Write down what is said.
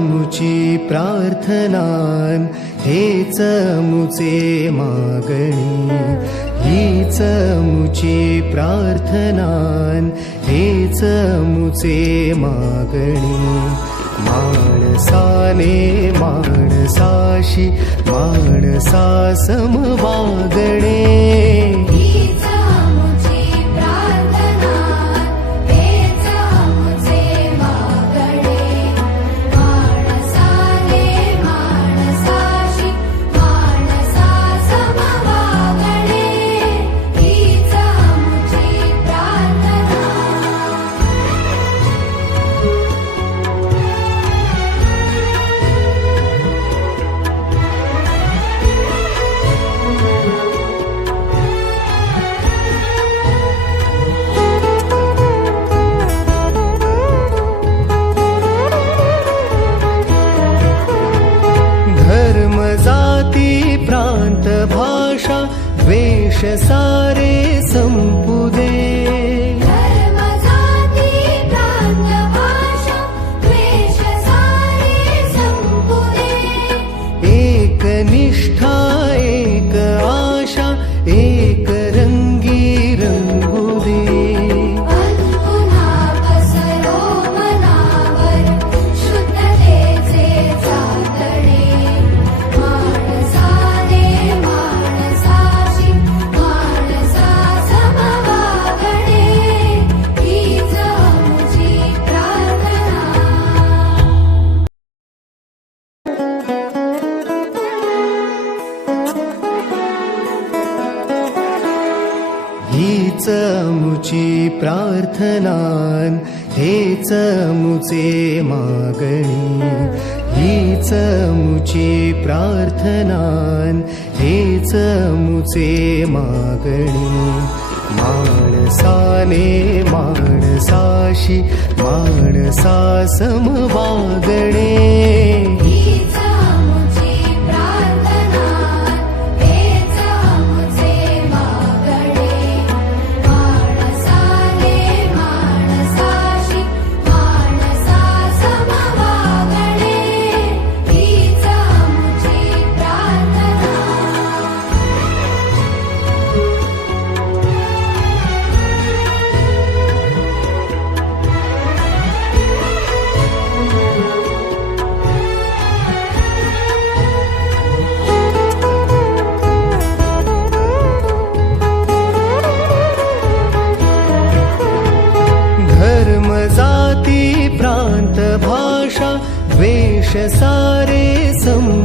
मुची प्रार्थनान हेच मुचे मागणी, हीच मुची प्रार्थनान हेच मुचे मागणी. माणसाने माणसाशी माणसा सम वागणे, प्रांत भाषा द्वेष सारे संपू दे. धर्म जाती प्रांत भाषा द्वेष सारे संपू दे. एक निष्ठा एक आशा एक रंगी रंगू दे. पुन्हा पसरो मनावर शुद्धतेचे चांदणे. हीच मुची प्रार्थनान हेच मुचे मागणी, हीच मुची प्रार्थनान हेच मुचे मागणी. माणसाने माणसाशी माणसा सम वागणे, जाती प्रांत भाषा द्वेष सारे संपू